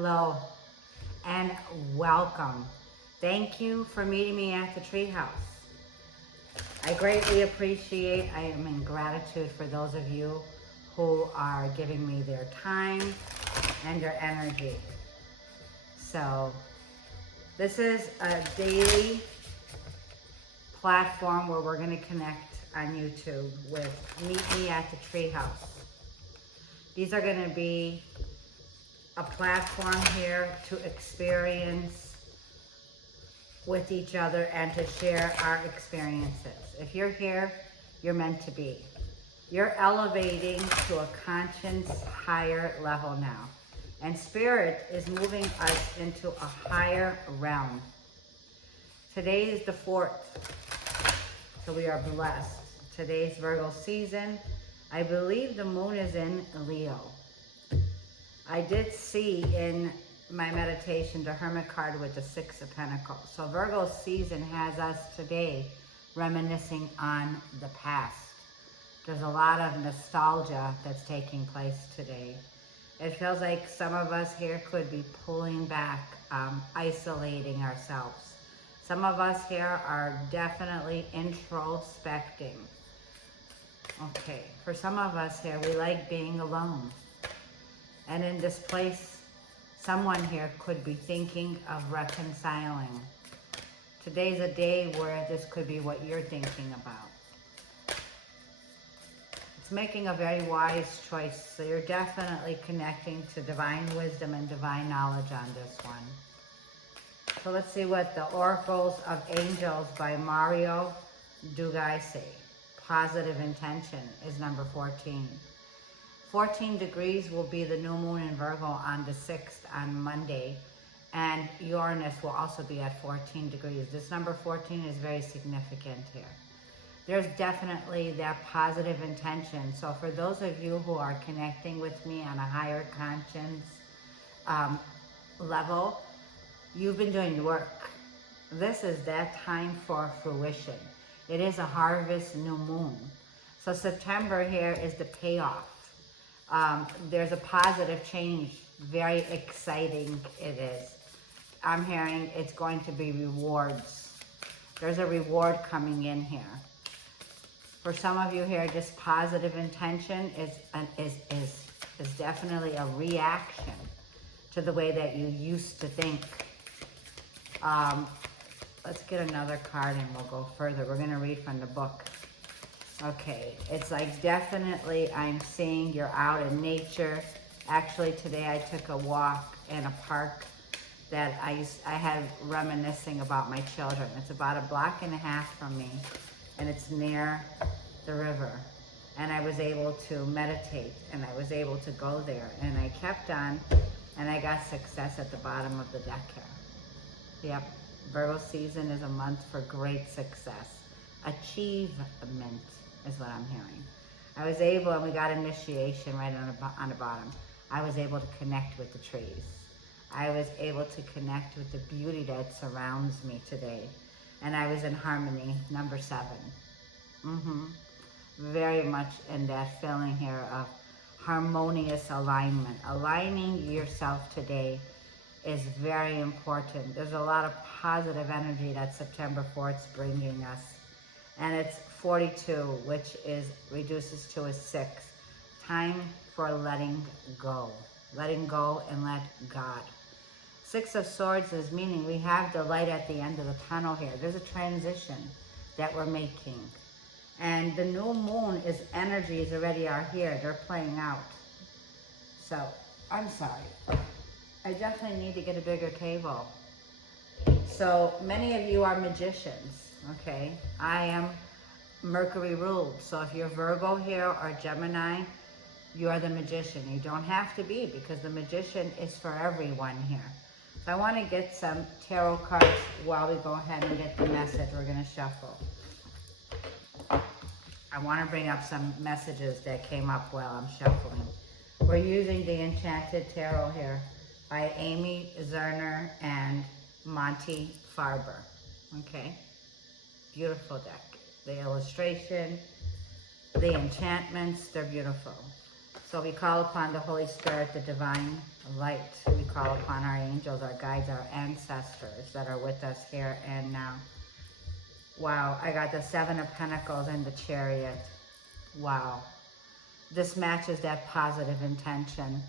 Hello and welcome. Thank you for meeting me at the Treehouse. I greatly appreciate, I am in gratitude for those of you who are giving me their time and their energy. So this is a daily platform where we're going to connect on YouTube with Meet Me at the Treehouse. These are going to be a platform here to experience with each other and to share our experiences. If you're here, you're meant to be. You're elevating to a conscious higher level now. And Spirit is moving us into a higher realm. Today is the 4th, so we are blessed. Today's Virgo season. I believe the moon is in Leo. I did see in my meditation the Hermit card with the 6 of Pentacles. So Virgo season has us today reminiscing on the past. There's a lot of nostalgia that's taking place today. It feels like some of us here could be pulling back, isolating ourselves. Some of us here are definitely introspecting. Okay, for some of us here, we like being alone. And in this place, someone here could be thinking of reconciling. Today's a day where this could be what you're thinking about. It's making a very wise choice. So you're definitely connecting to divine wisdom and divine knowledge on this one. So let's see what the Oracles of Angels by Mario Dugai say. Positive intention is number 14. 14 degrees will be the new moon in Virgo on the 6th on Monday. And Uranus will also be at 14 degrees. This number 14 is very significant here. There's definitely that positive intention. So for those of you who are connecting with me on a higher conscience level, you've been doing the work. This is that time for fruition. It is a harvest new moon. So September here is the payoff. There's a positive change. Very exciting it is. I'm hearing it's going to be rewards. There's a reward coming in here. For some of you here, just positive intention is definitely a reaction to the way that you used to think. Let's get another card and we'll go further. We're going to read from the book. Okay, it's like definitely I'm seeing you're out in nature. Actually, today I took a walk in a park that I had reminiscing about my children. It's about 1.5 blocks from me, and it's near the river. And I was able to meditate, and I was able to go there. And I kept on, and I got success at the bottom of the deck here. Yep. Virgo season is a month for great success. Achievement is what I'm hearing. I was able, and we got initiation right on the bottom. I was able to connect with the trees. I was able to connect with the beauty that surrounds me today. And I was in harmony, number 7. Very much in that feeling here of harmonious alignment. Aligning yourself today is very important. There's a lot of positive energy that September 4th is bringing us. And it's 42, which reduces to a 6. Time for letting go. Letting go and let God. 6 of Swords is meaning we have the light at the end of the tunnel here. There's a transition that we're making. And the new moon is energies already are here. They're playing out. So, I'm sorry. I definitely need to get a bigger cable. So, many of you are magicians, okay? I am Mercury ruled. So, if you're Virgo here or Gemini, you are the magician. You don't have to be, because the magician is for everyone here. So, I want to get some tarot cards while we go ahead and get the message. We're going to shuffle. I want to bring up some messages that came up while I'm shuffling. We're using the Enchanted Tarot here by Amy Zerner and Monty Farber. Okay? Beautiful deck. The illustration, the enchantments, they're beautiful. So we call upon the Holy Spirit, the divine light. We call upon our angels, our guides, our ancestors that are with us here and now. Wow, I got the Seven of Pentacles and the Chariot. Wow. This matches that positive intention.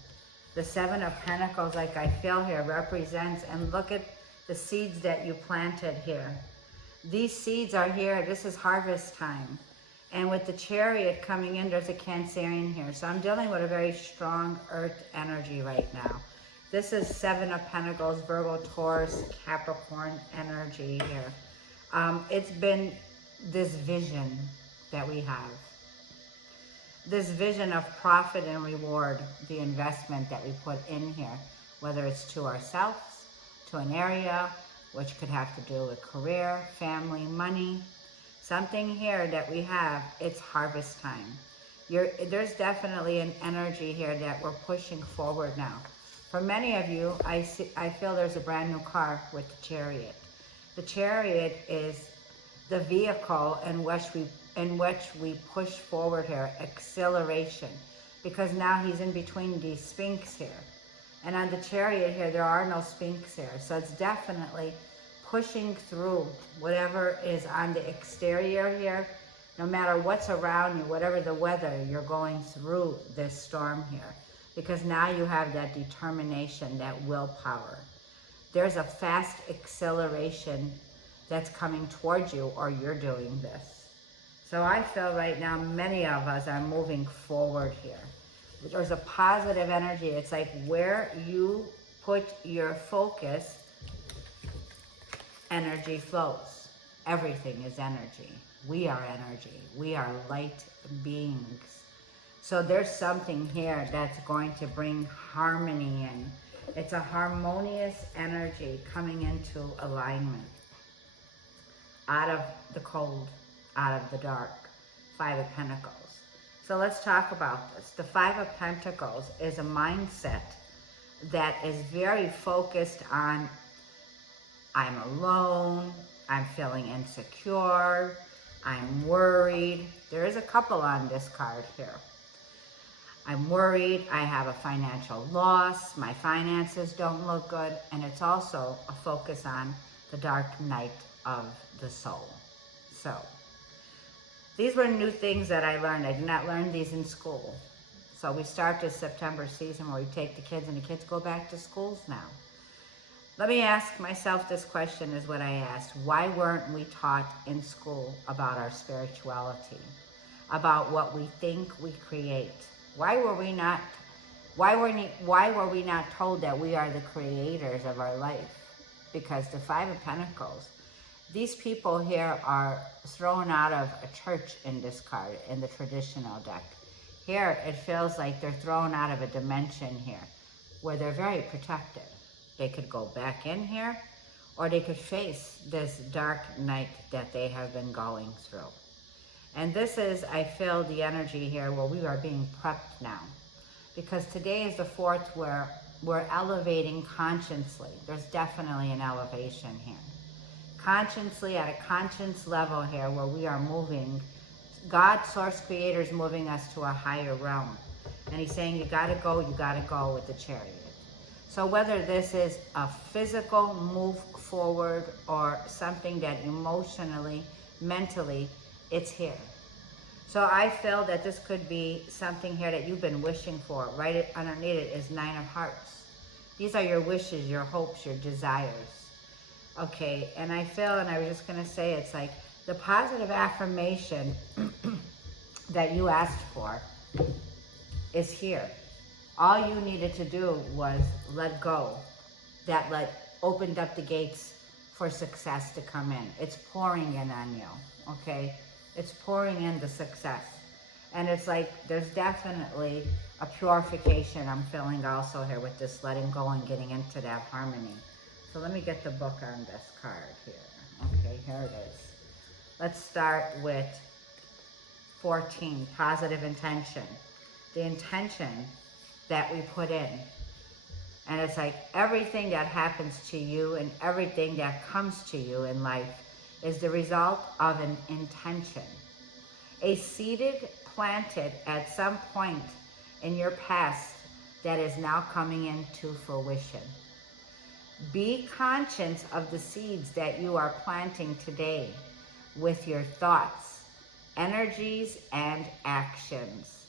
The Seven of Pentacles, like I feel here, represents, and look at the seeds that you planted here. These seeds are here. This is harvest time. And with the Chariot coming in, there's a Cancerian here. So I'm dealing with a very strong earth energy right now. This is Seven of Pentacles, Virgo, Taurus, Capricorn energy here. It's been this vision that we have. This vision of profit and reward, the investment that we put in here, whether it's to ourselves, to an area, which could have to do with career, family, money, something here that we have, it's harvest time. There's definitely an energy here that we're pushing forward now. For many of you, I feel there's a brand new car with the Chariot. The Chariot is the vehicle in which we push forward here, acceleration, because now he's in between these Sphinx here. And on the Chariot here, there are no Sphinx here. So it's definitely pushing through whatever is on the exterior here. No matter what's around you, whatever the weather, you're going through this storm here. Because now you have that determination, that willpower. There's a fast acceleration that's coming towards you, or you're doing this. So I feel right now many of us are moving forward here. There's a positive energy. It's like where you put your focus, energy flows. Everything is energy. We are energy. We are light beings. So there's something here that's going to bring harmony in. It's a harmonious energy coming into alignment. Out of the cold, out of the dark. Five of Pentacles. So let's talk about this. The Five of Pentacles is a mindset that is very focused on, I'm alone, I'm feeling insecure, I'm worried. There is a couple on this card here. I'm worried, I have a financial loss, my finances don't look good, and it's also a focus on the dark night of the soul. So, these were new things that I learned. I did not learn these in school. So we start this September season where we take the kids, and the kids go back to schools now. Let me ask myself this question, is what I asked. Why weren't we taught in school about our spirituality? About what we think we create? Why were we not told that we are the creators of our life? Because the Five of Pentacles, these people here are thrown out of a church in this card, in the traditional deck. Here, it feels like they're thrown out of a dimension here, where they're very protected. They could go back in here, or they could face this dark night that they have been going through. And this is, I feel, the energy here where we are being prepped now. Because today is the 4th where we're elevating consciously. There's definitely an elevation here. Consciously, at a conscience level here, where we are moving, God, Source Creator, is moving us to a higher realm. And he's saying, you gotta go with the Chariot. So whether this is a physical move forward or something that emotionally, mentally, it's here. So I feel that this could be something here that you've been wishing for. Right underneath it is 9 of Hearts. These are your wishes, your hopes, your desires. Okay, and I feel, and I was just going to say, it's like the positive affirmation that you asked for is here. All you needed to do was let go. That opened up the gates for success to come in. It's pouring in on you, okay? It's pouring in the success. And it's like there's definitely a purification I'm feeling also here with this letting go and getting into that harmony. So let me get the book on this card here. Okay, here it is. Let's start with 14, positive intention. The intention that we put in. And it's like everything that happens to you and everything that comes to you in life is the result of an intention. A seed planted at some point in your past that is now coming into fruition. Be conscious of the seeds that you are planting today with your thoughts, energies, and actions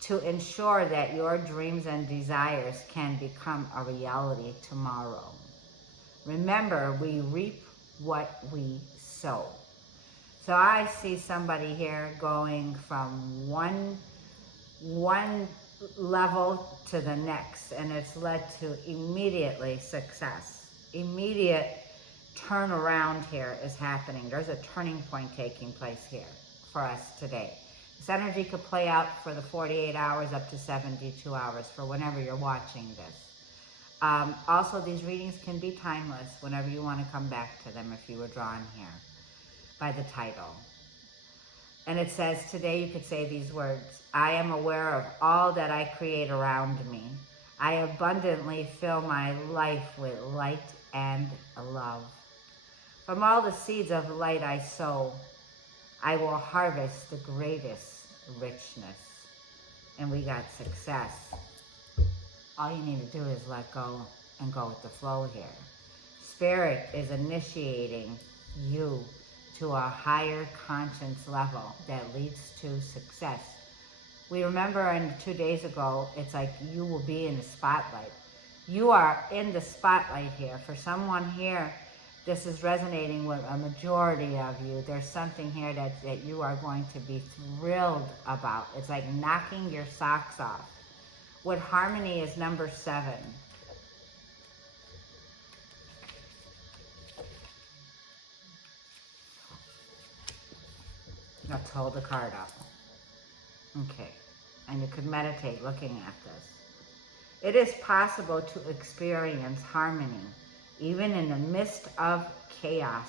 to ensure that your dreams and desires can become a reality tomorrow. Remember, we reap what we sow. So I see somebody here going from one level to the next, and it's led to immediately success. Immediate turnaround here is happening. There's a turning point taking place here for us today. This energy could play out for the 48 hours up to 72 hours for whenever you're watching this. Also, these readings can be timeless whenever you want to come back to them if you were drawn here by the title. And it says, today you could say these words: I am aware of all that I create around me. I abundantly fill my life with light and love. From all the seeds of light I sow, I will harvest the greatest richness. And we got success. All you need to do is let go and go with the flow here. Spirit is initiating you to a higher conscience level that leads to success. We remember 2 days ago, it's like you will be in the spotlight. You are in the spotlight here. For someone here, this is resonating with a majority of you. There's something here that you are going to be thrilled about. It's like knocking your socks off. With harmony is number 7. Let's hold the card up. Okay. And you could meditate looking at this. It is possible to experience harmony even in the midst of chaos.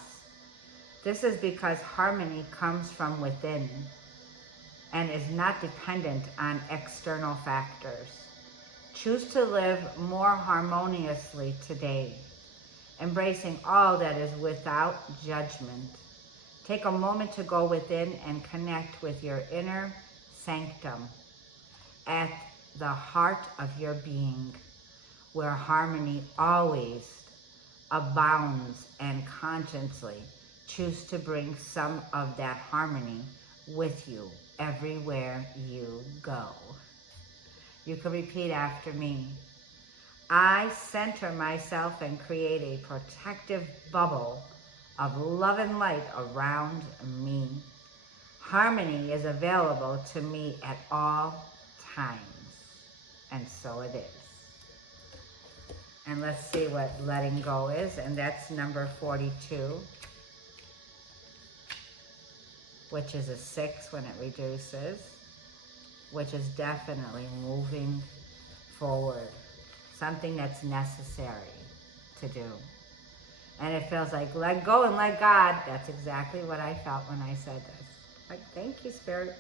This is because harmony comes from within and is not dependent on external factors. Choose to live more harmoniously today, embracing all that is without judgment. Take a moment to go within and connect with your inner sanctum at the heart of your being, where harmony always abounds, and consciously choose to bring some of that harmony with you everywhere you go. You can repeat after me. I center myself and create a protective bubble of love and light around me. Harmony is available to me at all times. And so it is. And let's see what letting go is. And that's number 42, which is a 6 when it reduces, which is definitely moving forward. Something that's necessary to do. And it feels like let go and let God. That's exactly what I felt when I said this. Like, thank you, Spirit.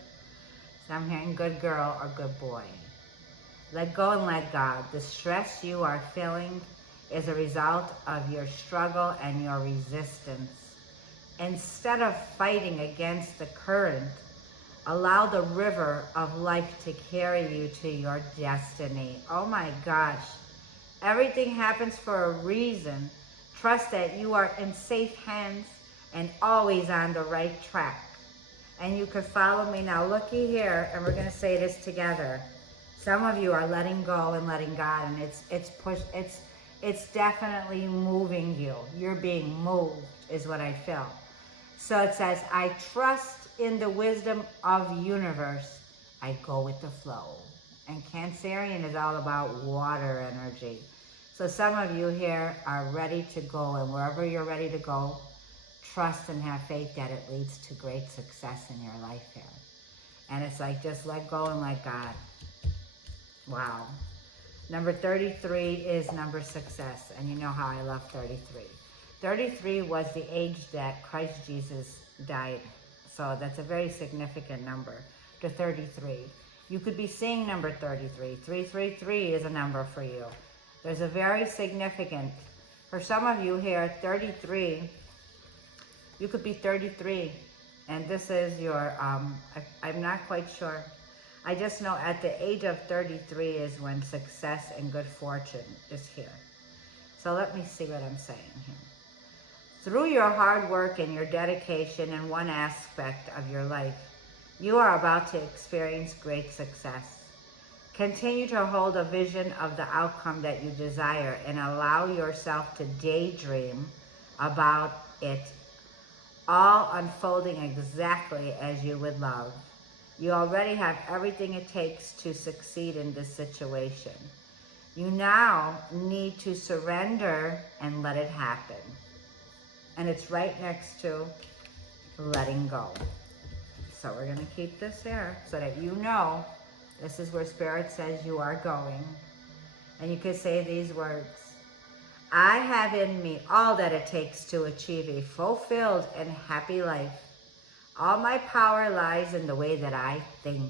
So I'm hearing good girl or good boy. Let go and let God. The stress you are feeling is a result of your struggle and your resistance. Instead of fighting against the current, allow the river of life to carry you to your destiny. Oh my gosh. Everything happens for a reason. Trust that you are in safe hands and always on the right track. And you could follow me now. Looky here, and we're going to say this together. Some of you are letting go and letting God, and it's definitely moving you. You're being moved, is what I feel. So it says, I trust in the wisdom of universe. I go with the flow. And Cancerian is all about water energy. So some of you here are ready to go, and wherever you're ready to go, trust and have faith that it leads to great success in your life here. And it's like, just let go and let God. Wow. Number 33 is number success, and you know how I love 33. 33 was the age that Christ Jesus died. So that's a very significant number, to 33. You could be seeing number 33. 333 is a number for you. There's a very significant, for some of you here, 33, you could be 33, and this is your, I'm not quite sure. I just know at the age of 33 is when success and good fortune is here. So let me see what I'm saying here. Through your hard work and your dedication in one aspect of your life, you are about to experience great success. Continue to hold a vision of the outcome that you desire and allow yourself to daydream about it, all unfolding exactly as you would love. You already have everything it takes to succeed in this situation. You now need to surrender and let it happen. And it's right next to letting go. So we're going to keep this here so that you know this is where Spirit says you are going. And you could say these words. I have in me all that it takes to achieve a fulfilled and happy life. All my power lies in the way that I think.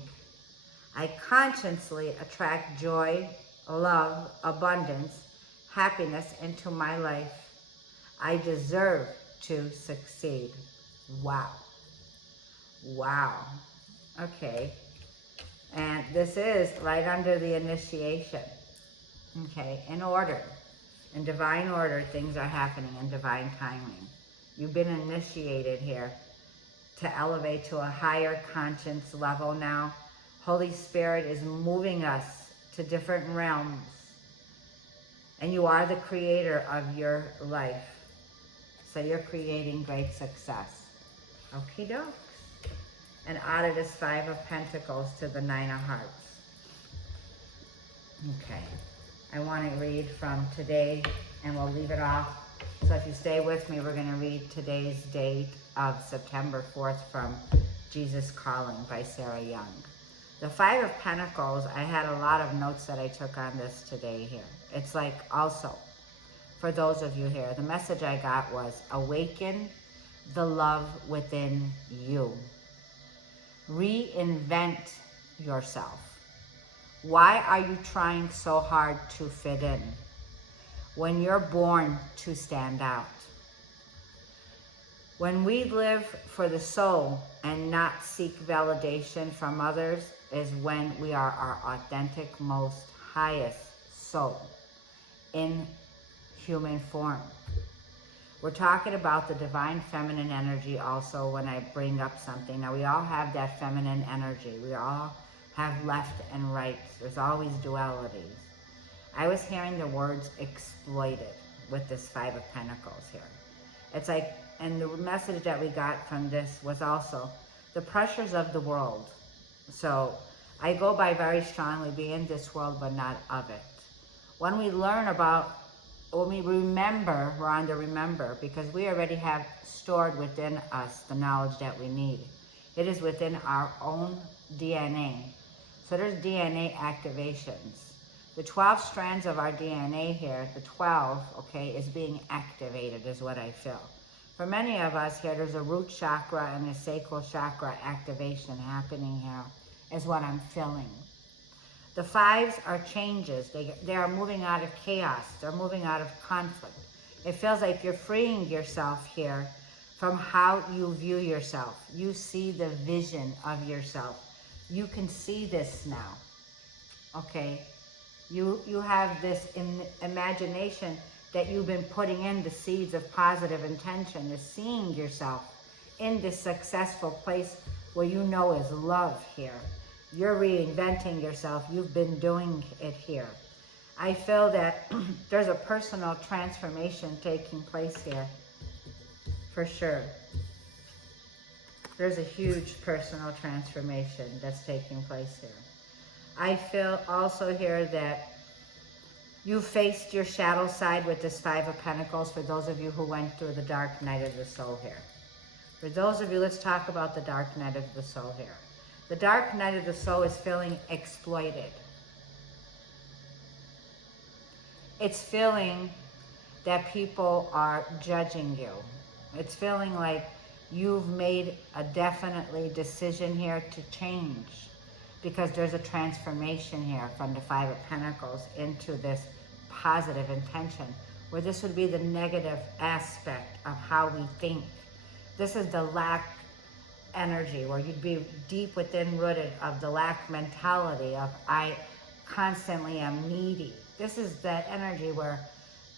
I consciously attract joy, love, abundance, happiness into my life. I deserve to succeed. Wow. Wow. Okay. And this is right under the initiation. Okay. In order. In divine order, things are happening in divine timing. You've been initiated here to elevate to a higher conscience level now. Holy Spirit is moving us to different realms. And you are the creator of your life. So you're creating great success. Okie dokes. And out of this 5 of Pentacles to the 9 of Hearts. Okay. I want to read from today, and we'll leave it off. So if you stay with me, we're going to read today's date of September 4th from Jesus Calling by Sarah Young. The 5 of Pentacles, I had a lot of notes that I took on this today here. It's like also, for those of you here, the message I got was awaken the love within you. Reinvent yourself. Why are you trying so hard to fit in when you're born to stand out? When we live for the soul and not seek validation from others is when we are our authentic, most highest soul in human form. We're talking about the divine feminine energy also when I bring up something. Now, we all have that feminine energy. We all have left and right. There's always dualities. I was hearing the words exploited with this 5 of Pentacles here. It's like, and the message that we got from this was also the pressures of the world. So I go by very strongly be in this world but not of it. When we learn about, when we remember, we're on the remember because we already have stored within us the knowledge that we need. It is within our own DNA. So there's DNA activations. The 12 strands of our DNA here, the 12, okay, is being activated is what I feel. For many of us here, there's a root chakra and a sacral chakra activation happening here is what I'm feeling. The 5s are changes. They are moving out of chaos. They're moving out of conflict. It feels like you're freeing yourself here from how you view yourself. You see the vision of yourself. You can see this now, okay? You have this imagination that you've been putting in the seeds of positive intention, is seeing yourself in this successful place where you know is love here. You're reinventing yourself. You've been doing it here. I feel that there's a personal transformation taking place here, for sure. There's a huge personal transformation that's taking place here. I feel also here that you faced your shadow side with this 5 of Pentacles for those of you who went through the dark night of the soul here. For those of you, let's talk about the dark night of the soul here. The dark night of the soul is feeling exploited. It's feeling that people are judging you. It's feeling like you've made a definitely decision here to change because there's a transformation here from the 5 of Pentacles into this positive intention, where this would be the negative aspect of how we think. This is the lack energy, where you'd be deep within rooted of the lack mentality of I constantly am needy. This is that energy where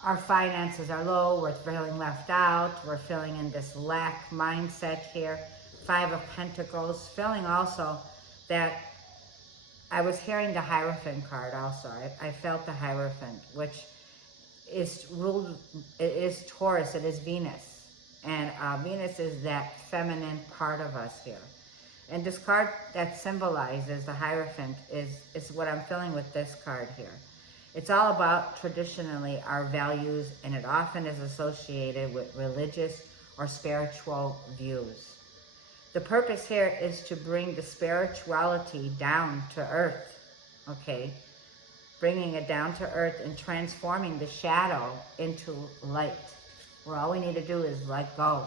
our finances are low, we're feeling left out, we're feeling in this lack mindset here. Five of Pentacles, feeling also that I was hearing the Hierophant card also. I felt the Hierophant, which is ruled, it is Taurus, it is Venus. And Venus is that feminine part of us here. And this card that symbolizes the Hierophant is what I'm feeling with this card here. It's all about traditionally our values, and it often is associated with religious or spiritual views. The purpose here is to bring the spirituality down to earth, okay? Bringing it down to earth and transforming the shadow into light, where all we need to do is let go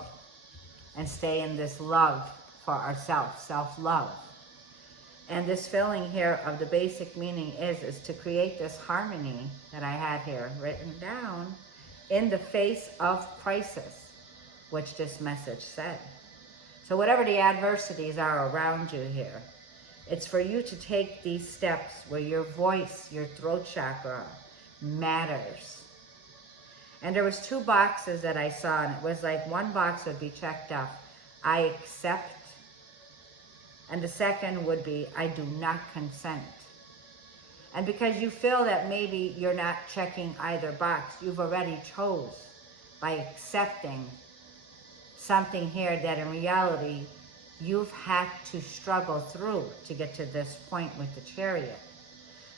and stay in this love for ourselves, self-love. And this feeling here of the basic meaning is to create this harmony that I had here written down in the face of crisis, which this message said. So whatever the adversities are around you here, it's for you to take these steps where your voice, your throat chakra matters. And there was two boxes that I saw, and it was like one box would be checked off, I accept, and the second would be, I do not consent. And because you feel that maybe you're not checking either box, you've already chose by accepting something here that in reality, you've had to struggle through to get to this point with the Chariot.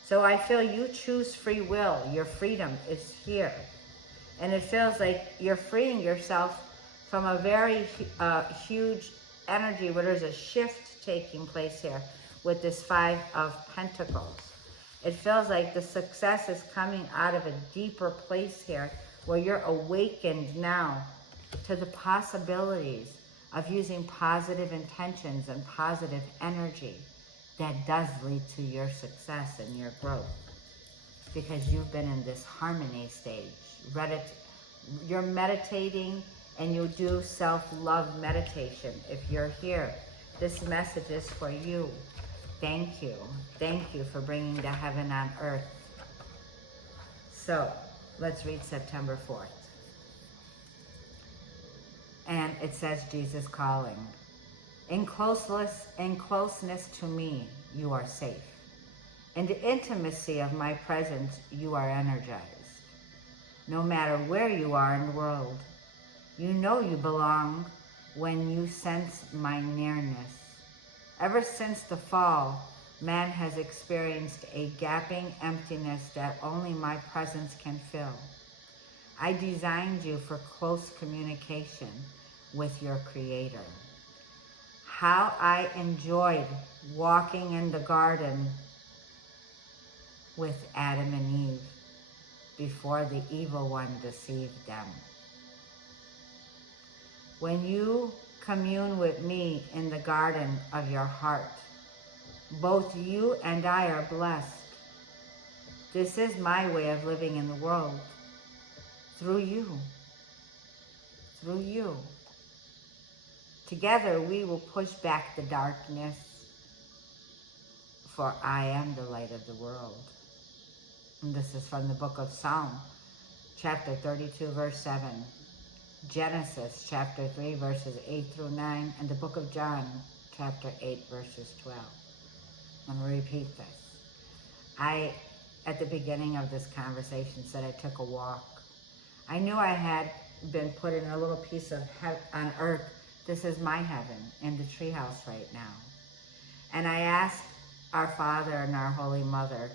So I feel you choose free will. Your freedom is here. And it feels like you're freeing yourself from a very huge energy where there's a shift taking place here with this Five of Pentacles. It feels like the success is coming out of a deeper place here where you're awakened now to the possibilities of using positive intentions and positive energy that does lead to your success and your growth. Because you've been in this harmony stage. You're meditating and you do self-love meditation. If you're here, this message is for you. Thank you. Thank you for bringing the heaven on earth. So, let's read September 4th. And it says, Jesus calling. In closeness to me, you are safe. In the intimacy of my presence, you are energized. No matter where you are in the world, you know you belong when you sense my nearness. Ever since the fall, man has experienced a gaping emptiness that only my presence can fill. I designed you for close communication with your Creator. How I enjoyed walking in the garden with Adam and Eve before the evil one deceived them. When you commune with me in the garden of your heart, both you and I are blessed. This is my way of living in the world. Through you. Through you. Together we will push back the darkness, for I am the light of the world. And this is from the book of Psalm, chapter 32, verse 7. Genesis, chapter 3, verses 8 through 9. And the book of John, chapter 8, verses 12. I'm going to repeat this. I, at the beginning of this conversation, said I took a walk. I knew I had been put in a little piece of heaven on earth. This is my heaven in the treehouse right now. And I asked our Father and our Holy Mother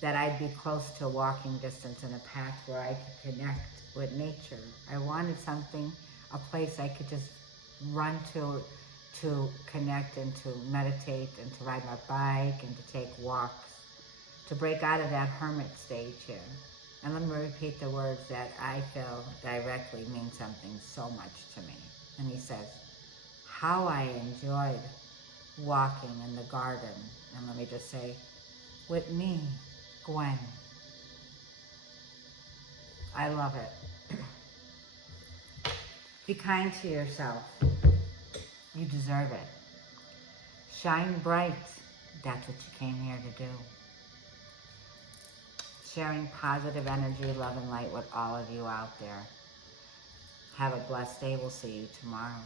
that I'd be close to walking distance in a path where I could connect with nature. I wanted something, a place I could just run to connect and to meditate and to ride my bike and to take walks, to break out of that hermit stage here. And let me repeat the words that I feel directly mean something so much to me. And he says, how I enjoyed walking in the garden. And let me just say, with me, Gwen. I love it. Be kind to yourself. You deserve it. Shine bright. That's what you came here to do. Sharing positive energy, love, and light with all of you out there. Have a blessed day. We'll see you tomorrow.